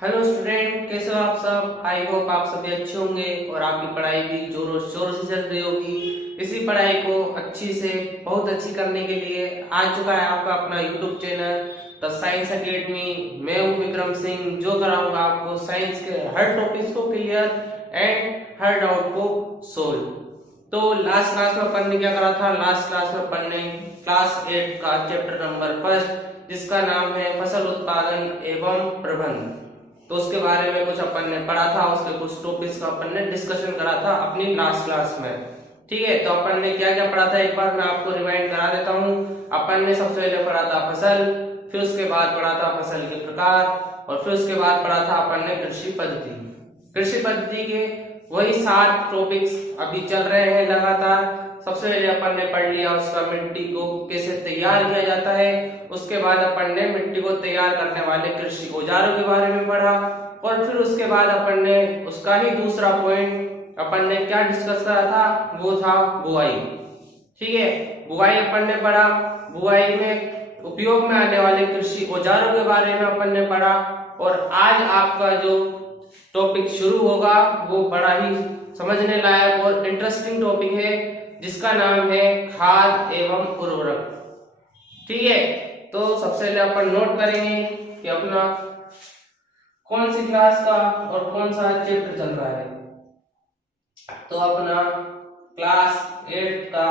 Hello student, कैसे हो आप सब। आई होप आप सभी अच्छे होंगे और आपकी पढ़ाई भी जोरों शोरों से चल रही होगी। इसी पढ़ाई को अच्छी से बहुत अच्छी करने के लिए आ चुका है आपका अपना YouTube channel the science academy. मैं हूं विक्रम सिंह, जो कराऊंगा आपको साइंस के हर टॉपिक्स को क्लियर एंड हर डाउट को सोल्व। तो लास्ट क्लास में अपन ने क्या करा था। लास्ट क्लास में अपन ने क्लास 8 का चैप्टर नंबर फर्स्ट, जिसका नाम है फसल उत्पादन एवं प्रबंधन, तो उसके बारे में कुछ अपन ने पढ़ा था। उसके कुछ टॉपिक्स का अपन ने डिस्कशन करा था अपनी लास्ट क्लास में। ठीक है, तो अपन ने क्या क्या पढ़ा था एक बार मैं आपको रिवाइंड करा देता हूँ। अपन ने सबसे पहले पढ़ा था फसल, फिर उसके बाद पढ़ा था फसल के प्रकार, और फिर उसके बाद पढ़ा था अपन ने कृषि पद्धति। कृषि पद्धति के वही 7 टॉपिक्स अभी चल रहे हैं लगातार। सबसे पहले अपन ने पढ़ लिया उसका मिट्टी को कैसे तैयार किया जाता है। उसके बाद अपन ने मिट्टी को तैयार करने वाले कृषि औजारों के बारे में पढ़ा, और फिर उसके बाद अपन ने उसका ही दूसरा पॉइंट अपन ने क्या डिस्कस करा था, वो था बुआई। ठीक है, बुआई अपन ने पढ़ा। बुआई में उपयोग में आने वाले कृषि औजारों के बारे में अपन ने पढ़ा। और आज आपका जो टॉपिक शुरू होगा वो बड़ा ही समझने लायक और इंटरेस्टिंग टॉपिक है, जिसका नाम है खाद एवं उर्वरक। ठीक है, तो सबसे पहले अपन नोट करेंगे कि अपना कौन सी क्लास का और कौन सा चैप्टर चल रहा है। तो अपना क्लास 8 का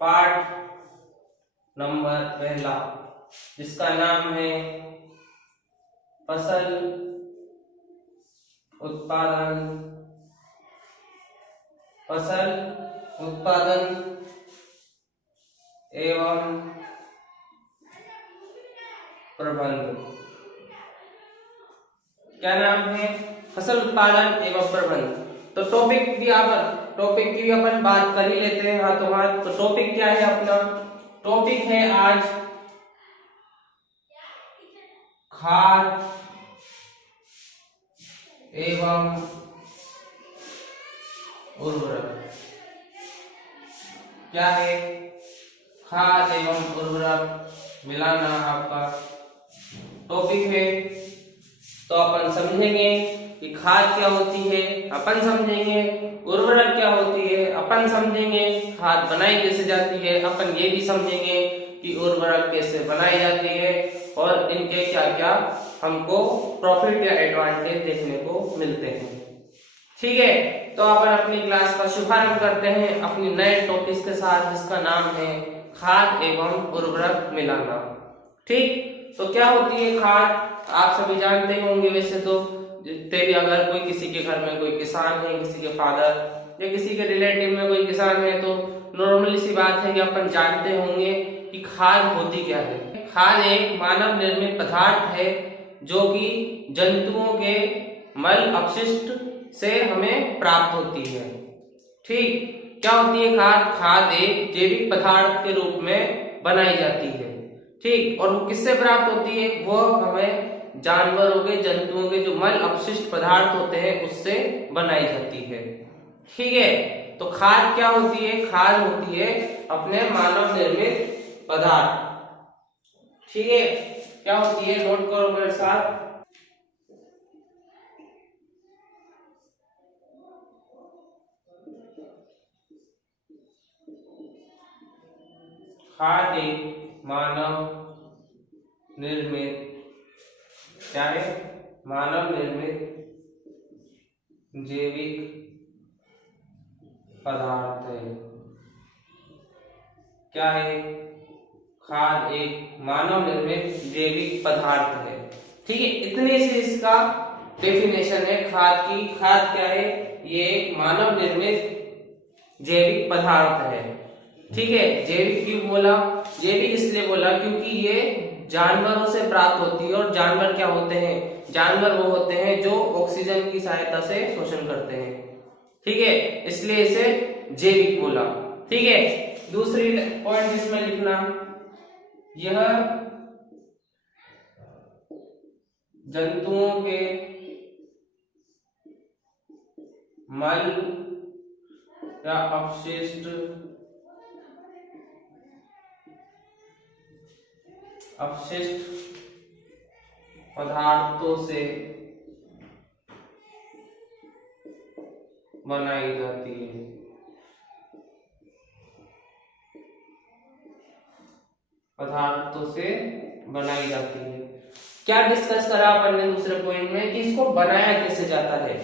पार्ट नंबर पहला, जिसका नाम है फसल उत्पादन एवं प्रबंधन। क्या नाम है? फसल उत्पादन एवं प्रबंधन। तो टॉपिक की अपन बात कर ही लेते हैं हाथों हाथ। तो टॉपिक क्या है अपना? टॉपिक है आज खाद एवं उर्वरक। क्या है? खाद एवं उर्वरक मिलाना आपका टॉपिक है। तो अपन समझेंगे कि खाद क्या होती है, अपन समझेंगे उर्वरक क्या होती है, अपन समझेंगे खाद बनाई कैसे जाती है, अपन ये भी समझेंगे कि उर्वरक कैसे बनाई जाती है, और इनके क्या क्या हमको प्रॉफिट या एडवांटेज देखने को मिलते हैं। ठीक है, तो अपन अपनी क्लास का शुभारंभ करते हैं अपनी नए टॉपिक के साथ, जिसका नाम है खाद एवं उर्वरक मिलाना। ठीक, तो क्या होती है खाद? आप सभी जानते होंगे वैसे तो। जितने भी अगर कोई किसी के घर में कोई किसान है, किसी के फादर या किसी के रिलेटिव में कोई किसान है, तो नॉर्मली सी बात है कि अपन जानते होंगे कि खाद होती क्या है। खाद एक मानव निर्मित पदार्थ है जो कि जंतुओं के मल अपशिष्ट से हमें प्राप्त होती है। ठीक, क्या होती है खाद? खाद एक जैविक पदार्थ के रूप में बनाई जाती है। ठीक, और वो किससे प्राप्त होती है? वो हमें जानवरों के, जंतुओं के जो मल अपशिष्ट पदार्थ होते हैं उससे बनाई जाती है। ठीक है, तो खाद क्या होती है? खाद होती है अपने मानव निर्मित पदार्थ। ठीक है, क्या होती है? नोट करो मेरे साथ। खाद एक मानव निर्मित, क्या है? मानव निर्मित जैविक पदार्थ है। क्या है? खाद एक मानव निर्मित जैविक पदार्थ है। ठीक है, इतने से इसका डेफिनेशन है खाद की। खाद क्या है? ये एक मानव निर्मित जैविक पदार्थ है। ठीक है, जैविक क्यों बोला? जैविक इसलिए बोला क्योंकि ये जानवरों से प्राप्त होती है। और जानवर क्या होते हैं? जानवर वो होते हैं जो ऑक्सीजन की सहायता से शोषण करते हैं। ठीक है, इसलिए इसे जैविक बोला। ठीक है, दूसरी पॉइंट इसमें लिखना, यह जंतुओं के मल या अपशिष्ट पदार्थों से बनाई जाती है। पदार्थों से बनाई जाती है। क्या डिस्कस करा अपन ने दूसरे पॉइंट में कि इसको बनाया कैसे जाता है।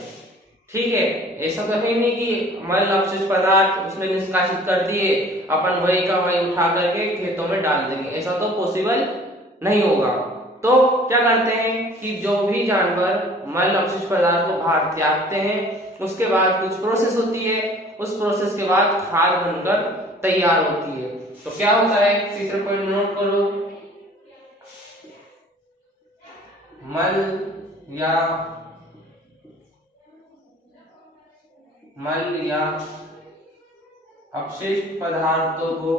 ठीक है, ऐसा तो है नहीं कि मल अपशिष्ट पदार्थ उसमें निष्कासित कर दिए, अपन वही का वही उठा करके खेतों में डाल देंगे, ऐसा तो पॉसिबल नहीं होगा। तो क्या करते हैं कि जो भी जानवर मल अपशिष्ट पदार्थ को बाहर त्यागते हैं, उसके बाद कुछ प्रोसेस होती है, उस प्रोसेस के बाद खाद बनकर तैयार होती है। तो क्या होता है, तीसरे पॉइंट नोट करो, मल या अपशिष्ट पदार्थों को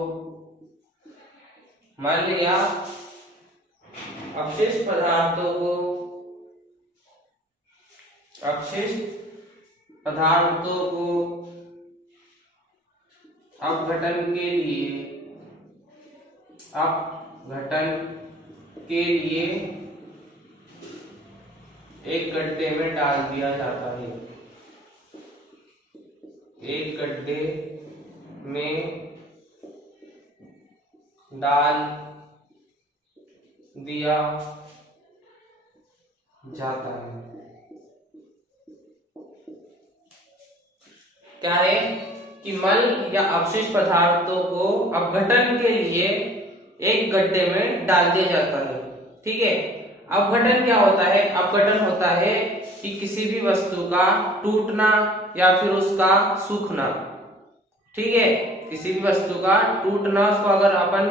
अपघटन के लिए एक गड्ढे में डाल दिया जाता है। एक गड्ढे में डाल दिया जाता है। क्या है कि मल या अपशिष्ट पदार्थों को अपघटन के लिए एक गड्ढे में डाल दिया जाता है। ठीक है, अपघटन क्या होता है, अपघटन होता है कि किसी भी वस्तु का टूटना या फिर उसका सूखना। ठीक है, किसी भी वस्तु का टूटना, उसको अगर अपन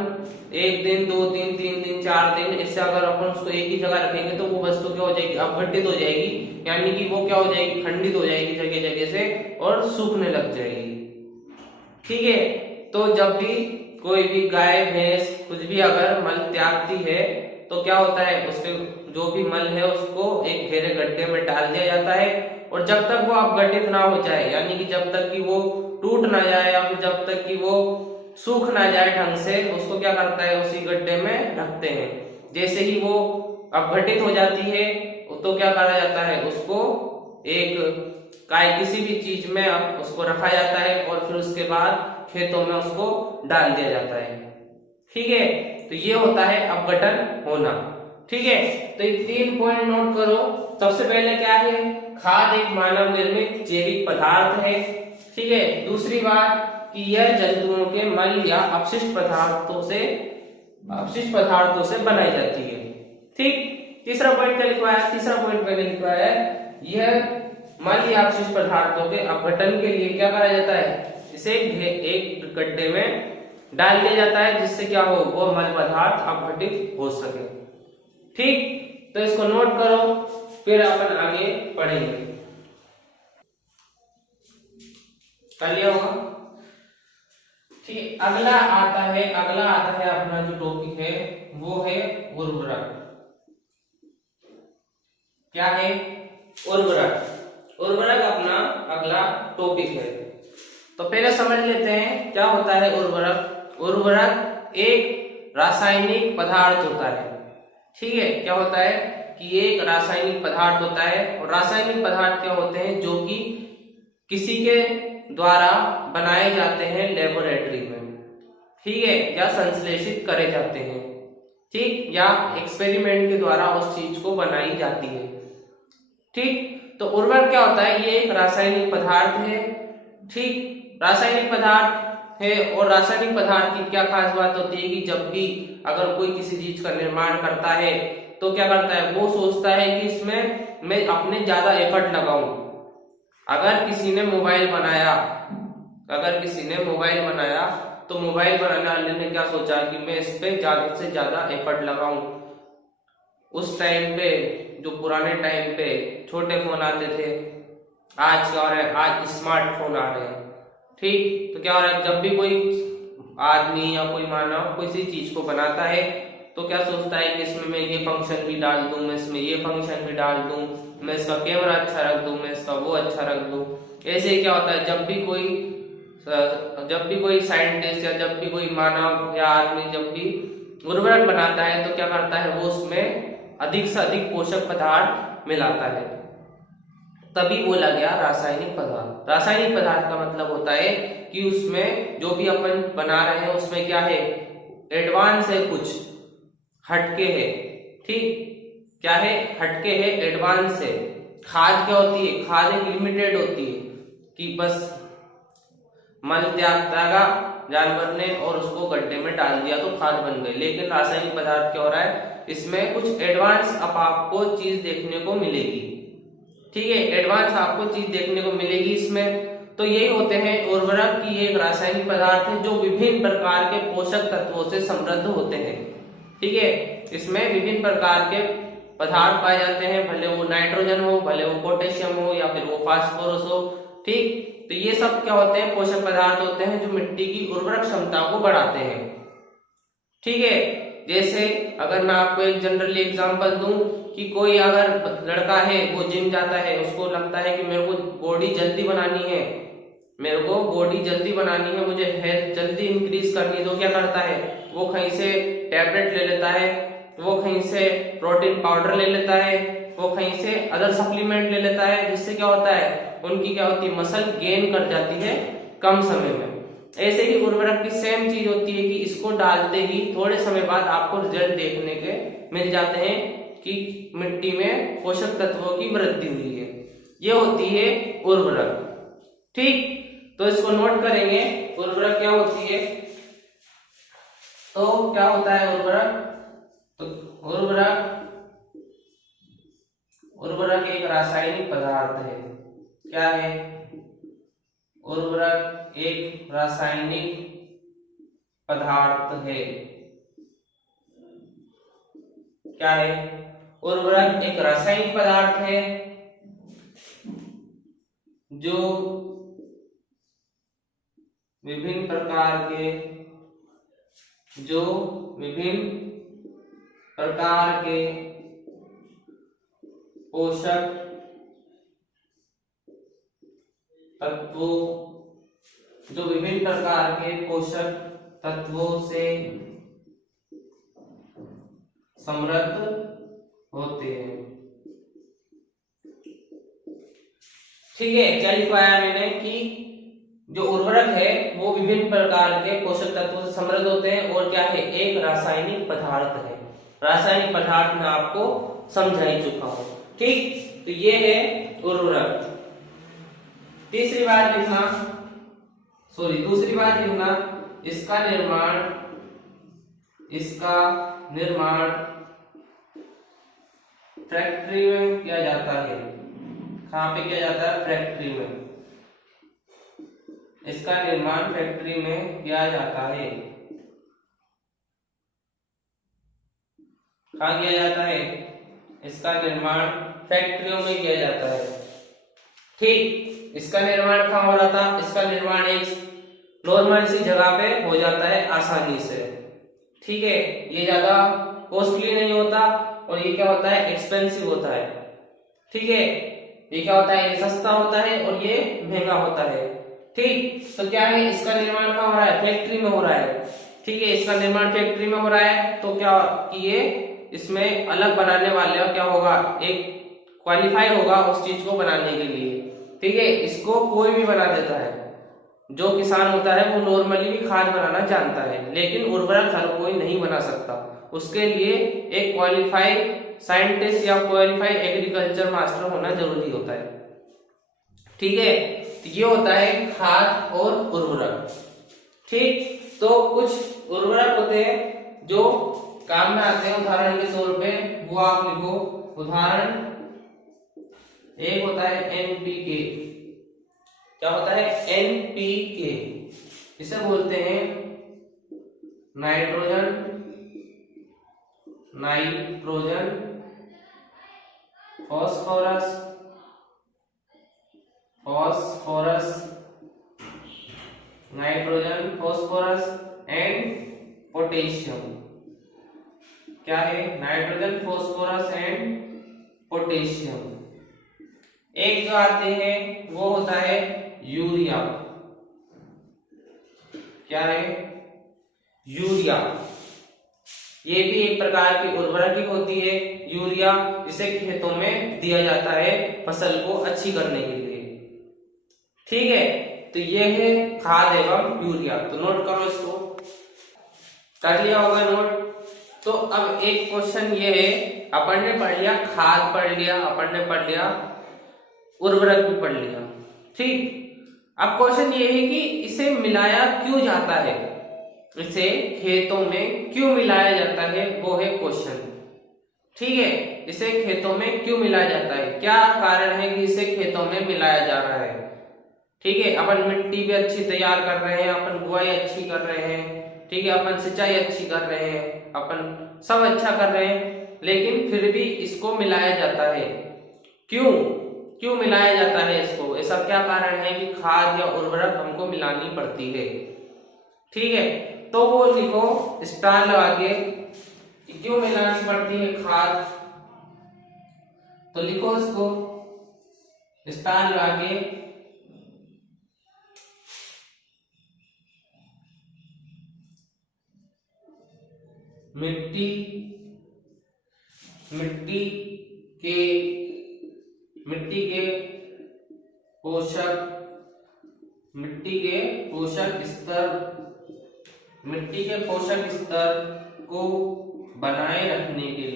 1 दिन 2 दिन 3 दिन 4 दिन इससे अगर अपन उसको एक ही जगह रखेंगे तो वो वस्तु क्या हो जाएगी, अपघटित हो जाएगी, यानी कि वो क्या हो जाएगी, खंडित हो जाएगी जगह जगह से और सूखने लग जाएगी। ठीक है, तो जब भी कोई भी गाय भैंस कुछ भी अगर मल त्यागती है तो क्या होता है, उसके जो भी मल है उसको एक घेरे गड्ढे में डाल दिया जाता है, और जब तक वो अपघटित ना हो जाए, यानी कि जब तक कि वो टूट ना जाए या फिर जब तक कि वो सूख ना जाए ढंग से, उसको क्या करता है, उसी गड्ढे में रखते हैं। जैसे ही वो अपघटित हो जाती है तो क्या करा जाता है, उसको एक किसी भी चीज में अब उसको रखा जाता है और फिर उसके बाद खेतों में उसको डाल दिया जाता है। ठीक है, तो ये होता है अपघटन होना। ठीक है, तो ये 3 पॉइंट नोट करो। सबसे पहले क्या है, खाद एक मानव निर्मित जैविक पदार्थ है। ठीक है, दूसरी बात कि यह जंतुओं के मल या अपशिष्ट पदार्थों से बनाई जाती है। ठीक, तीसरा पॉइंट क्या लिखवाया है, तीसरा पॉइंट मैंने लिखवाया है, यह मल या अपशिष्ट पदार्थों के अपघटन के लिए क्या करा जाता है, इसे एक गड्ढे में डाल दिया जाता है, जिससे क्या हो, वो मल पदार्थ अपघटित हो सके। ठीक, तो इसको नोट करो, फिर अपन आगे पढ़ेंगे। कर लिया होगा। ठीक है, अगला आता है अपना जो टॉपिक है वो है उर्वरक। क्या है, उर्वरक अपना अगला टॉपिक है। तो पहले समझ लेते हैं क्या होता है उर्वरक। उर्वरक एक रासायनिक पदार्थ होता है। ठीक है, क्या होता है कि एक रासायनिक पदार्थ होता है, और रासायनिक पदार्थ क्या होते हैं, जो कि किसी के द्वारा बनाए जाते हैं लेबोरेटरी में। ठीक है, या संश्लेषित करे जाते हैं। ठीक, या एक्सपेरिमेंट के द्वारा उस चीज को बनाई जाती है। ठीक, तो उर्वरक क्या होता है, ये एक रासायनिक पदार्थ है। ठीक, रासायनिक पदार्थ है, और रासायनिक पदार्थ की क्या खास बात होती है कि जब भी अगर कोई किसी चीज का निर्माण करता है तो क्या करता है, वो सोचता है कि इसमें मैं अपने ज्यादा एफर्ट लगाऊं। अगर किसी ने मोबाइल बनाया तो मोबाइल बनाने वाले ने क्या सोचा कि मैं इस पे ज्यादा से ज्यादा एफर्ट लगाऊं। उस टाइम पे, जो पुराने टाइम पे छोटे फोन आते थे, आज क्या हो रहा है, आज स्मार्टफोन आ रहे हैं। ठीक, तो क्या हो रहा है, जब भी कोई आदमी या कोई मानव किसी चीज को बनाता है तो क्या सोचता है कि इसमें मैं ये फंक्शन भी डाल दूं, मैं इसमें ये फंक्शन भी डाल दूं, मैं इसका कैमरा अच्छा रख दूं, मैं इसका वो अच्छा रख दूं। ऐसे ही क्या होता है, जब भी कोई साइंटिस्ट या जब भी कोई मानव या आदमी जब भी उर्वरक बनाता है तो क्या करता है, वो उसमें अधिक से अधिक पोषक पदार्थ मिलाता है, तभी बोला गया रासायनिक पदार्थ। रासायनिक पदार्थ का मतलब होता है कि उसमें जो भी अपन बना रहे हैं उसमें क्या है, एडवांस है, कुछ हटके है। ठीक, क्या है, हटके है, एडवांस है। खाद क्या होती है, खाद एक लिमिटेड होती है कि बस मल त्यागा जानवर ने और उसको गड्ढे में डाल दिया तो खाद बन गई। लेकिन रासायनिक पदार्थ क्या हो रहा है, इसमें कुछ एडवांस अब आपको चीज देखने को मिलेगी। ठीक है, एडवांस आपको चीज देखने को मिलेगी इसमें। तो यही होते हैं उर्वरक की एक रासायनिक पदार्थ है जो विभिन्न प्रकार के पोषक तत्वों से समृद्ध होते हैं। ठीक है, इसमें विभिन्न प्रकार के पदार्थ पाए जाते हैं, भले वो नाइट्रोजन हो, भले वो पोटेशियम हो, या फिर वो फास्फोरस हो। ठीक, तो ये सब क्या होते हैं, पोषक पदार्थ होते हैं जो मिट्टी की उर्वरक क्षमता को बढ़ाते हैं। ठीक है, जैसे अगर मैं आपको एक जनरली एग्जांपल दूं कि कोई अगर लड़का है वो जिम जाता है, उसको लगता है कि मेरे को बॉडी जल्दी बनानी है, मेरे को बॉडी जल्दी बनानी है, मुझे हेल्थ जल्दी इंक्रीज करनी है, तो क्या करता है, वो कहीं से टैबलेट ले लेता है, वो कहीं से प्रोटीन पाउडर ले लेता है, वो कहीं से अदर सप्लीमेंट ले लेता है, जिससे क्या होता है, उनकी क्या होती है, मसल गेन कर जाती है कम समय में। ऐसे ही उर्वरक की सेम चीज होती है कि इसको डालते ही थोड़े समय बाद आपको रिजल्ट देखने के मिल जाते हैं कि मिट्टी में पोषक तत्वों की वृद्धि हुई है। ये होती है उर्वरक। ठीक, तो इसको नोट करेंगे, उर्वरक क्या होती है। तो क्या होता है उर्वरक, तो उर्वरक एक रासायनिक पदार्थ है। क्या है, उर्वरक एक रासायनिक पदार्थ है। क्या है, उर्वरक एक रासायनिक पदार्थ है जो विभिन्न प्रकार के पोषक तत्वों से समृद्ध होते हैं। ठीक है, क्या लिखवाया मैंने कि जो उर्वरक है वो विभिन्न प्रकार के पोषक तत्वों से समृद्ध होते हैं और क्या है, एक रासायनिक पदार्थ है। रासायनिक पदार्थ मैं आपको समझा ही चुका हूं। ठीक, तो ये है उर्वरक। दूसरी बात लिखना, इसका निर्माण फैक्ट्री में किया जाता है। कहां पे किया जाता है, फैक्ट्री में। इसका निर्माण फैक्ट्री में किया जाता है। कहां किया जाता है, इसका निर्माण फैक्ट्रियों में किया जाता है। ठीक, इसका निर्माण कहां हो रहा था, इसका निर्माण एक नॉर्मल सी जगह पे हो जाता है आसानी से। ठीक है, ये ज्यादा कॉस्टली नहीं होता और ये क्या होता है, एक्सपेंसिव होता है। ठीक है, ये क्या होता है, ये सस्ता होता है और ये महंगा होता है। ठीक, तो क्या है, इसका निर्माण कहां हो रहा है, फैक्ट्री में हो रहा है। ठीक है, इसका निर्माण फैक्ट्री में हो रहा है, तो क्या कि ये इसमें अलग बनाने वाले क्या होगा, एक क्वालिफाई होगा उस चीज को बनाने के लिए। ठीक है, इसको कोई भी बना देता है, जो किसान होता है वो नॉर्मली भी खाद बनाना जानता है, लेकिन उर्वरक हर कोई नहीं बना सकता। उसके लिए एक क्वालिफाइड साइंटिस्ट या क्वालिफाइड एग्रीकल्चर मास्टर होना जरूरी होता है। ठीक है, तो ये होता है खाद और उर्वरक। ठीक, तो कुछ उर्वरक होते हैं जो काम में आते हैं, उदाहरण के तौर पे वो आप लिखो। उदाहरण एक होता है एनपीके। क्या होता है, एनपीके, इसे बोलते हैं नाइट्रोजन फॉस्फोरस एंड पोटेशियम। क्या है, नाइट्रोजन, फॉस्फोरस एंड पोटेशियम। एक जो आते हैं वो होता है यूरिया। क्या है, यूरिया। ये भी एक प्रकार की उर्वरक ही होती है। यूरिया इसे खेतों में दिया जाता है फसल को अच्छी करने के लिए। ठीक है, तो ये है खाद एवं यूरिया। तो नोट करो इसको, कर लिया होगा नोट। तो अब एक क्वेश्चन ये है, अपन ने पढ़ लिया खाद पढ़ लिया, अपन ने पढ़ लिया उर्वरक भी पढ़ लिया। ठीक, अब क्वेश्चन ये है कि इसे मिलाया क्यों जाता है, इसे खेतों में क्यों मिलाया जाता है, वो है क्वेश्चन। ठीक है, इसे खेतों में क्यों मिलाया जाता है, क्या कारण है कि इसे खेतों में मिलाया जा रहा है। ठीक है, अपन मिट्टी भी अच्छी तैयार कर रहे हैं, अपन बुआई अच्छी कर रहे हैं, ठीक है, अपन सिंचाई अच्छी कर रहे हैं, अपन सब अच्छा कर रहे हैं, लेकिन फिर भी इसको मिलाया जाता है। क्यों क्यों मिलाया जाता है इसको, ऐसा क्या कारण है कि खाद या उर्वरक हमको मिलानी पड़ती है। ठीक है, तो वो लिखो स्टार लगा के कि क्यों मिलानी पड़ती है खाद, तो लिखो इसको स्टार लगा के मिट्टी के पोषक स्तर को बनाए रखने के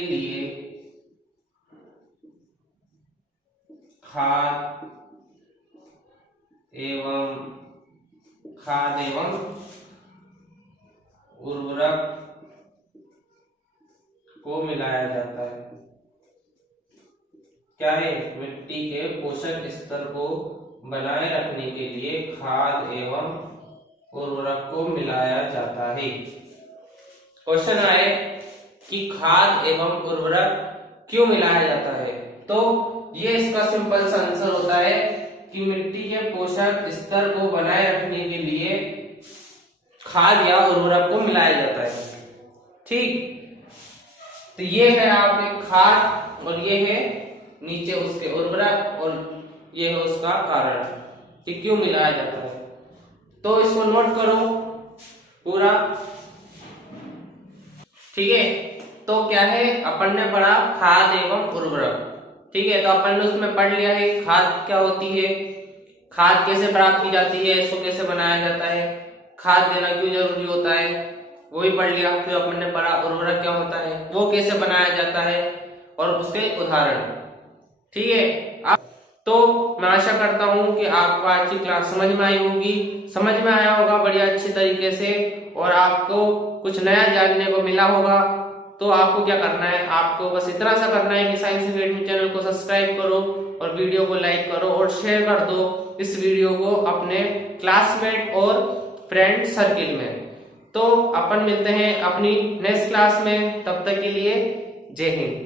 लिए खाद एवं उर्वरक को मिलाया जाता है। क्या है, मिट्टी के पोषक स्तर को बनाए रखने के लिए खाद एवं उर्वरक को मिलाया जाता है। क्वेश्चन आए कि खाद एवं उर्वरक क्यों मिलाया जाता है, तो ये इसका सिंपल सा आंसर होता है कि मिट्टी के पोषक स्तर को बनाए रखने के लिए खाद या उर्वरक को मिलाया जाता है। ठीक, तो ये है आपके खाद और ये है नीचे उसके उर्वरक और ये है उसका कारण कि क्यों मिलाया जाता है। तो इसको नोट करो पूरा। ठीक है, तो क्या है, अपन ने पढ़ा खाद एवं उर्वरक। ठीक है, तो अपन ने उसमें पढ़ लिया है खाद क्या होती है, खाद कैसे प्राप्त की जाती है, इसको कैसे बनाया जाता है, खाद देना क्यों जरूरी होता है, वो भी पढ़ लिया। फिर अपन ने पढ़ा उर्वरक क्या होता है, वो कैसे बनाया जाता है और उसके उदाहरण। ठीक है, तो मैं आशा करता हूं कि आपको आज की क्लास समझ में आई होगी, समझ में आया होगा बढ़िया अच्छी तरीके से, और आपको कुछ नया जानने को मिला होगा। तो आपको क्या करना है, आपको बस इतना सा करना है कि साइंस अकेडमी चैनल को सब्सक्राइब करो और वीडियो को लाइक करो और शेयर कर दो इस वीडियो को अपने क्लासमेट और फ्रेंड सर्किल में। तो अपन मिलते हैं अपनी नेक्स्ट क्लास में, तब तक के लिए जय हिंद।